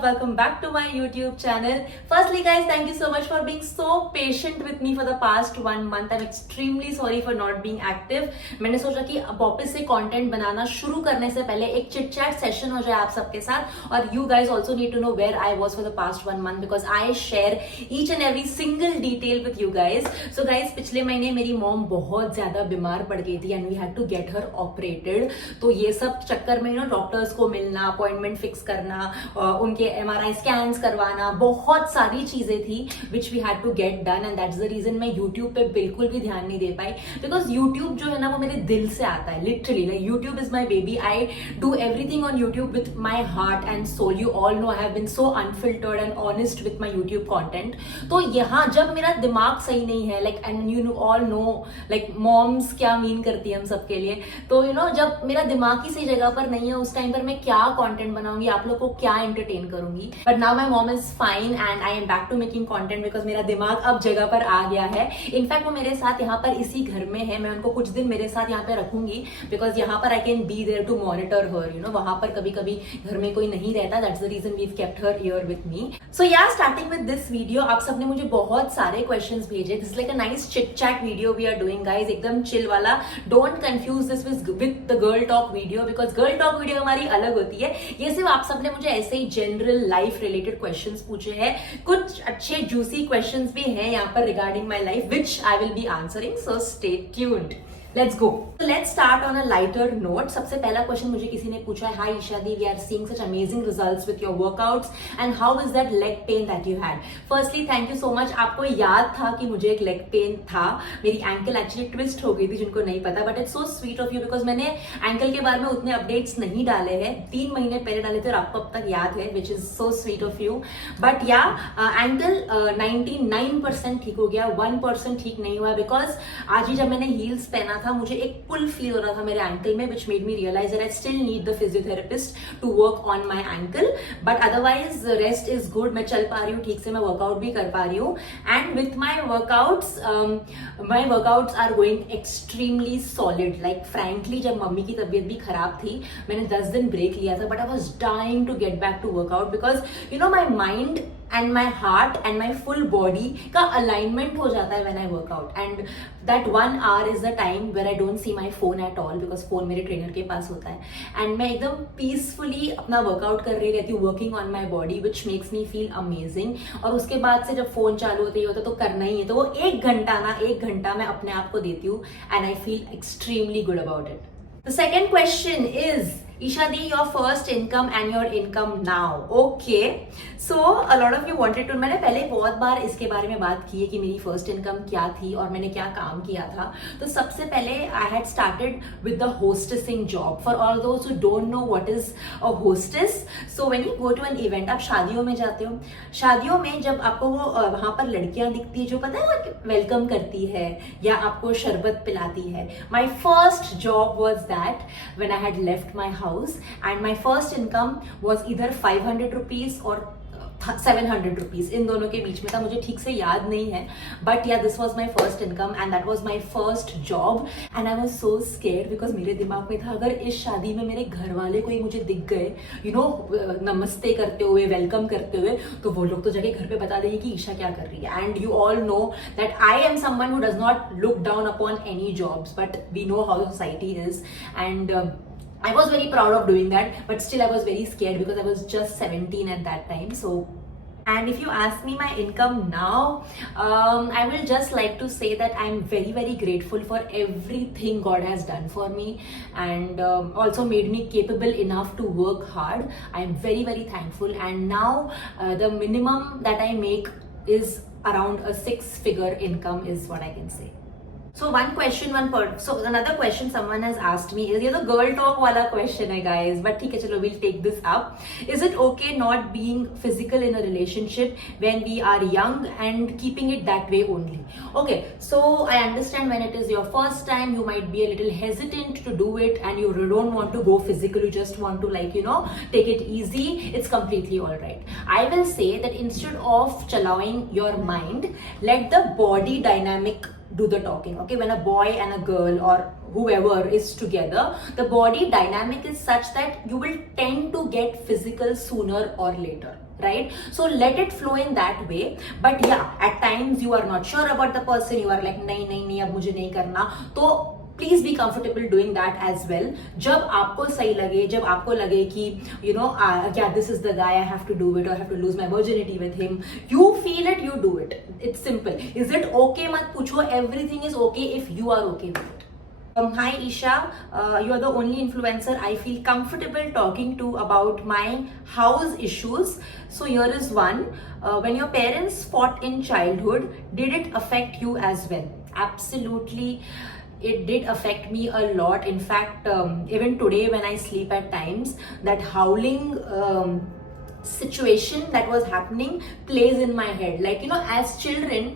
up? Welcome back to my YouTube channel. Firstly guys, thank you so much for being so patient with me for the past 1 month. I'm extremely sorry for not being active. मैंने सोचा कि वापस से content बनाना शुरू करने से पहले एक चिट चैट सेशन हो जाए आप सबके साथ, और you guys also need to know where I was for the past 1 month because I share each and every single detail with you guys. So guys, पिछले महीने मेरी मॉम बहुत ज्यादा बीमार पड़ गई थी and we had to get her operated. तो ये सब चक्कर में डॉक्टर्स को मिलना, अपॉइंटमेंट फिक्स करना, उनके MRI स्कैन्स करवाना, बहुत सारी चीजें थी which we had to get done, and that's the reason मैं यूट्यूब पे बिल्कुल भी ध्यान नहीं दे पाई बिकॉज यूट्यूब जो है ना वो मेरे दिल से आता है, literally. Like YouTube is my baby. I do everything on YouTube with my heart and soul. You all know I have been so unfiltered and honest with my YouTube content. तो यहाँ जब मेरा दिमाग सही नहीं है, like and you all know like moms क्या mean करती है हम सबके लिए, तो जब मेरा दिमाग ही सही जगह पर नहीं है उस टाइम पर मैं क्या कंटेंट बनाऊंगी, आप लोग को क्या एंटरटेन करूंगी. But now my mom is fine and I am back to making content because मेरा दिमाग अब जगह पर आ गया है. इनफैक्ट वो मेरे साथ यहाँ पर इसी घर में है. मैं उनको कुछ दिन मेरे साथ यहाँ पे रखूंगी बिकॉज यहाँ पर I can be there to monitor her. वहां पर कभी कभी घर में कोई नहीं रहता. That's the reason we kept her here with me. So yeah starting with this video, आप सबने मुझे बहुत सारे क्वेश्चंस भेजे. This like a nice chit chat video we are doing guys, एकदम चिल वाला. Don't confuse this with the girl talk video because girl talk video हमारी अलग होती है. ये सिर्फ आप सबने मुझे ऐसे ही जनरल लाइफ रिलेटेड क्वेश्चंस पूछे हैं. कुछ अच्छे जूसी क्वेश्चंस भी हैं यहाँ पर regarding my life which I will be answering, so stay tuned. Let's go. So let's start on a lighter note. सबसे पहला क्वेश्चन मुझे किसी ने पूछा है, Hi Isha Di, we are seeing such amazing results with your workouts and how is that leg pain that you had? Firstly, thank you so much. आपको याद था कि मुझे एक leg pain था. मेरी ankle actually twist हो गई थी, जिनको नहीं पता, but it's so sweet of you because मैंने ankle के बारे में उतने updates नहीं डाले हैं. 3 महीने पहले डाले थे और आपको अब तक याद है, which is so sweet of you. But yeah, ankle 99% ठीक हो गया, 1% ठीक नहीं हुआ बिकॉज आज ही जब मैंने heels पहना था मुझे एक पुल फील हो रहा था मेरे एंकल में which made me realize that I still need the physiotherapist to work on my ankle, but otherwise the rest is good. मैं चल पा रही हूँ ठीक से, मैं वर्कआउट भी कर पा रही हूँ and with my workouts are going extremely solid. Like frankly जब मम्मी की तबीयत भी खराब थी मैंने 10 दिन ब्रेक लिया था, but I was dying to get back to workout because my mind and my heart and my full body का alignment हो जाता है when I work out, and that 1 hour is the time where I don't see my phone at all because phone मेरे trainer के पास होता है and मैं एकदम peacefully अपना वर्कआउट कर रही रहती हूँ, working on my body which makes me feel amazing. और उसके बाद से जब फोन चालू होता तो करना ही है, तो वो 1 घंटा मैं अपने आप को देती हूँ and I feel extremely good about it. The second question is, Isha Di, your first income and your income now. Okay. So a lot of you wanted to. मैंने पहले बहुत बार इसके बारे में बात की है कि मेरी फर्स्ट इनकम क्या थी और मैंने क्या काम किया था. तो सबसे पहले I had started with the hostessing job. For all those who don't know what is a hostess, so when you go to an event, आप शादियों में जाते हो, शादियों में जब आपको वो वहाँ पर लड़कियाँ दिखती है जो पता है वो वेलकम करती है या आपको शरबत पिलाती है. My first job was that when I had left my house and my first income was either 500 rupees or 700 rupees. इन दोनों के बीच में था, मुझे ठीक से याद नहीं है, but yeah, this was my first income and that was my first job and I was so scared because मेरे दिमाग में था अगर इस शादी में मेरे घर वाले कोई मुझे दिख गए नमस्ते करते हुए, वेलकम करते हुए, तो वो लोग तो जाके घर पे बता देंगे कि ईशा क्या कर रही है. And you all know that I am someone who does not look down upon any jobs, but we know how the society is and I was very proud of doing that, but still I was very scared because I was just 17 at that time. So, and if you ask me my income now, I will just like to say that I'm very, very grateful for everything God has done for me and also made me capable enough to work hard. I'm very, very thankful, and now the minimum that I make is around a 6-figure income is what I can say. So another question someone has asked me is, ये तो girl talk वाला question है guys, but ठीक है चलो we'll take this up. Is it okay not being physical in a relationship when we are young and keeping it that way only? Okay, so I understand when it is your first time you might be a little hesitant to do it and you don't want to go physical, you just want to take it easy. It's completely alright. I will say that instead of challowing your mind, let the body dynamic do the talking. Okay, when a boy and a girl or whoever is together, the body dynamic is such that you will tend to get physical sooner or later, right? So let it flow in that way. But yeah, at times you are not sure about the person, you are like nahi nahi nahi ab mujhe nahi karna, तो please be comfortable doing that as well. जब आपको सही लगे, जब आपको लगे कि you know क्या this is the guy, I have to do it, और have to lose my virginity with him, you feel it, you do it. It's simple. Is it okay मत पूछो, everything is okay if you are okay with it. Hi Isha, you are the only influencer I feel comfortable talking to about my house issues. So here is one. When your parents fought in childhood, did it affect you as well? Absolutely. It did affect me a lot. In fact, even today when I sleep at times, that howling situation that was happening plays in my head. Like, you know, as children,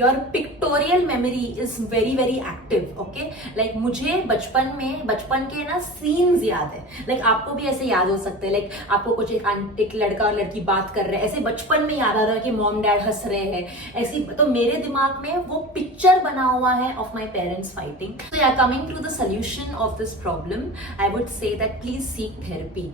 your pictorial memory is very very active. Okay, like मुझे बचपन के ना scenes याद है. like आपको भी ऐसे याद हो सकते हैं. like आपको कुछ एक लड़का और लड़की बात कर रहे हैं, ऐसे बचपन में याद आ रहा है कि मॉम डैड हंस रहे हैं ऐसी. तो मेरे दिमाग में वो पिक्चर बना हुआ है of my parents fighting. so yeah, coming to the solution of this problem, I would say that please seek therapy.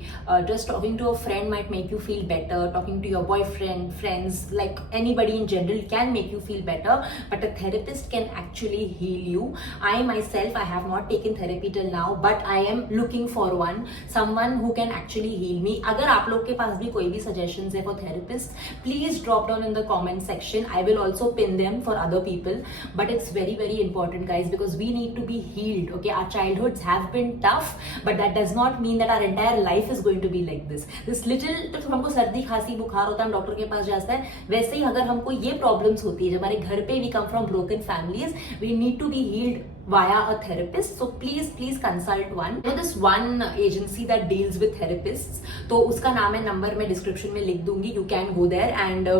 Just talking to a friend might make you feel better. Talking to your boyfriend, friends, like anybody in general can make you feel better. But a therapist can actually heal you. I myself, I have not taken therapy till now, but I am looking for one, someone who can actually heal me. अगर आप लोग के पास भी कोई भी suggestions है for therapist, please drop down in the comment section. I will also pin them for other people. But it's very very important, guys, because we need to be healed. Okay, our childhoods have been tough, but that does not mean that our entire life is going to be like this. This little, तो हमको सर्दी खांसी बुखार होता है, हम doctor के पास जाते हैं. वैसे ही अगर हमको ये प्रॉब्लम्स होती है, जब हमारे घर पे we come from broken families, we need to be healed via a therapist. So please consult one. You know, this one agency that deals with therapists, तो उसका नाम है, नंबर मैं डिस्क्रिप्शन में लिख दूंगी. You can go there and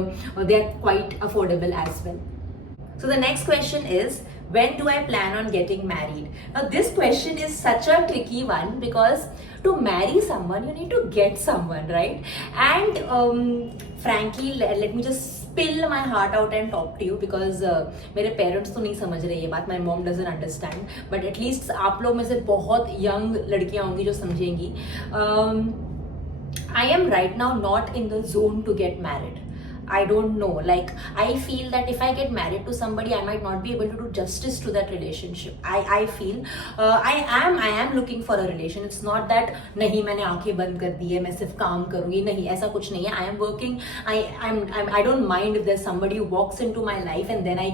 they are quite affordable as well. So the next question is, when do I plan on getting married? Now this question is such a tricky one because to marry someone you need to get someone, right? And frankly, let me just spill my heart out and talk to you because मेरे parents तो नहीं समझ रहे ये बात. My mom doesn't understand, but at least आप लोग में से बहुत यंग लड़कियां होंगी जो समझेंगी. I am right now not in the zone to get married. I don't know, like I feel that if I get married to somebody, I might not be able to do justice to that relationship. I feel I am looking for a relation. It's not that नहीं मैंने आंखें बंद कर दी है, मैं सिर्फ काम करूंगी, नहीं, ऐसा कुछ नहीं है. I am working. I don't mind if there's somebody who walks into my life and then I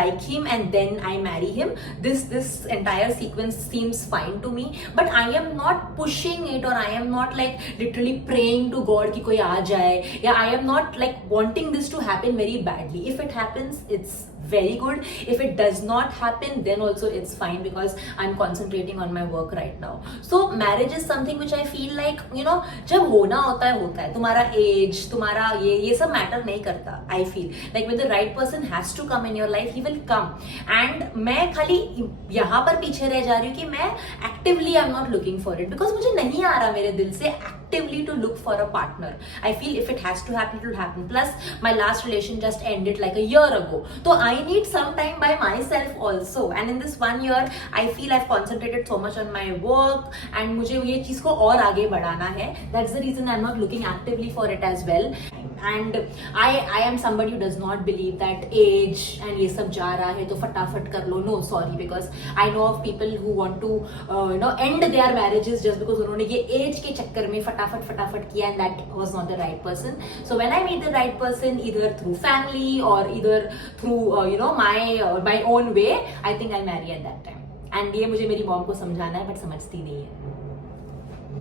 like him and then I marry him. This entire sequence seems fine to me, but I am not pushing it, or I am not like literally praying to God कि कोई आ जाए, या I am not like wanting this to happen very badly. If it happens, it's very good. If it does not happen, then also it's fine because I'm concentrating on my work right now. So marriage is something which I feel like, you know, जब होना होता है. तुम्हारा age, तुम्हारा ये सब matter नहीं करता. I feel like when the right person has to come in your life, he will come. And मैं खाली यहाँ पर पीछे रह जा रही हूँ कि मैं actively I'm not looking for it because मुझे नहीं आ रहा मेरे दिल से actively to look for a partner. I feel if it has to happen, it will happen. Plus my last relation just ended like a year ago. So I need some time by myself also. And in this 1 year, I feel I've concentrated so much on my work and मुझे ये चीज को और आगे बढ़ाना है. That's the reason I'm not looking actively for it as well. And I am somebody who does not believe that age and ये सब जा रहा है तो फटाफट कर लो. No, sorry, because I know of people who want to end their marriages just because उन्होंने ये age के चक्कर में फटाफट किया, and that was not the right person. So when I meet the right person, either through family or either through my own way, I think I'll marry at that time. And ये मुझे मेरी mom को समझाना है, but समझती नहीं है.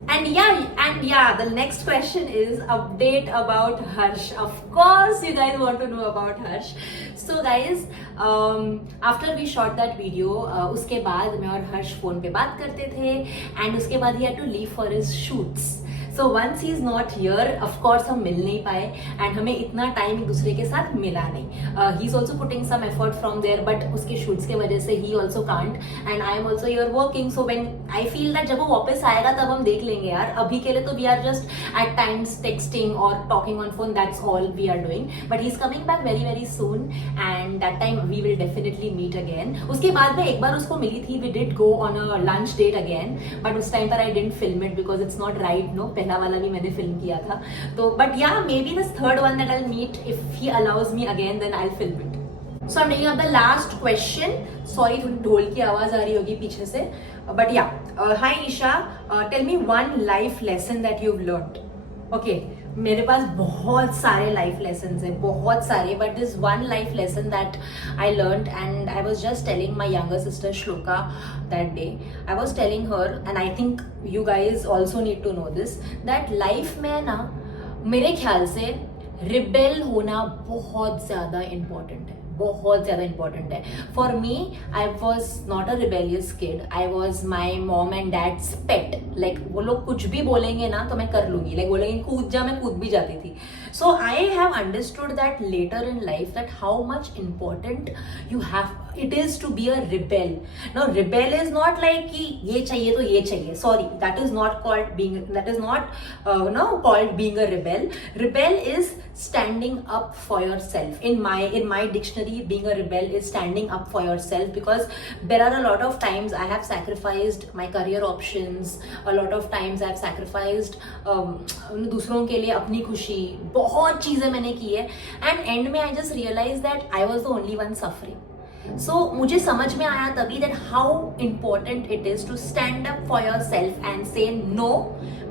And yeah, the next question is update about Harsh. Of course, you guys want to know about Harsh. So guys, after we shot that video, उसके बाद मैं और हर्ष फोन पे बात करते थे, and उसके बाद he had to leave for his shoots. So once he is not here, of course हम मिल नहीं पाए एंड हमें इतना टाइम एक दूसरे के साथ मिला नहीं. He is also putting some effort from there, but उसके शूट्स के वजह से he also can't and I am also here working. So when I feel that जब वो वापस आएगा तब हम देख लेंगे यार. अभी के लिए तो we are just at times texting और talking on phone, that's all we are doing. But he is coming back very very soon and that time we will definitely meet again. उसके बाद में एक बार उसको मिली थी, we did go on a lunch date again, but उस time पर I didn't film it because it's not right. No, पहला वाला भी मैंने फिल्म किया था. तो but yeah maybe this third one that I will meet if he allows me again, then I will film it. So I'm taking up the last question. Sorry, थोड़ी ढोल की आवाज आ रही होगी पीछे से. But yeah, hi Isha, tell me one life lesson that you've learned. Okay, मेरे पास बहुत सारे life lessons हैं, बहुत सारे. But this one life lesson that I learned, and I was just telling my younger sister Shloka that day. I was telling her, and I think you guys also need to know this, that life में ना मेरे ख्याल से rebel होना बहुत ज़्यादा important है, बहुत ज़्यादा इंपॉर्टेंट है. For me, I was not a rebellious kid. I was my mom and dad's pet. Like वो लोग कुछ भी बोलेंगे ना तो मैं कर लूंगी. लाइक बोलेंगे कूद जा, मैं कूद भी जाती थी. So I have understood that later in life that how much important you have it is to be a rebel. Now rebel is not like कि ये चाहिए तो ये चाहिए. Sorry, that is not called being, that is not called being a rebel. Rebel is standing up for yourself. In my dictionary, being a rebel is standing up for yourself, because there are a lot of times I have sacrificed my career options. A lot of times I have sacrificed दूसरों के लिए अपनी खुशी. बहुत चीजें मैंने की है and end में I just realized that I was the only one suffering. सो मुझे समझ में आया तभी that how important it is to stand up for yourself and say no,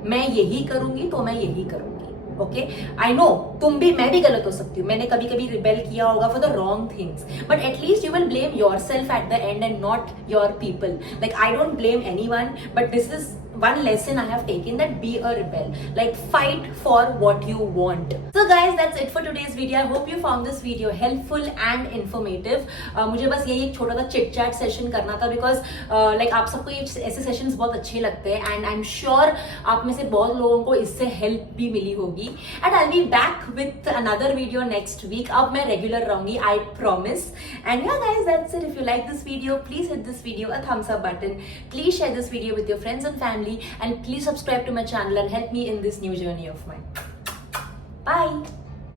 मैं यही करूंगी तो मैं यही करूंगी. ओके, आई नो मैं भी गलत हो सकती हूँ. मैंने कभी कभी रिबेल किया होगा for the wrong things, but at least you will blame your self at the end and not your people. Like I don't blame any one, but this is one lesson I have taken, that be a rebel. Like fight for what you want. So guys, that's it for today's video. I hope you found this video helpful and informative. मुझे बस यही एक छोटा सा chit chat session करना था, because like आप सबको ये ऐसे सेशंस बहुत अच्छे लगते हैं एंड आई एम श्योर आप में से बहुत लोगों को इससे हेल्प भी मिली होगी. And I will be back with another video next week. अब मैं रेगुलर रहूंगी, I promise. And yeah guys, that's it. If you like this video, please hit this video a thumbs up button. Please share this video with your friends and family, and please subscribe to my channel and help me in this new journey of mine. Bye.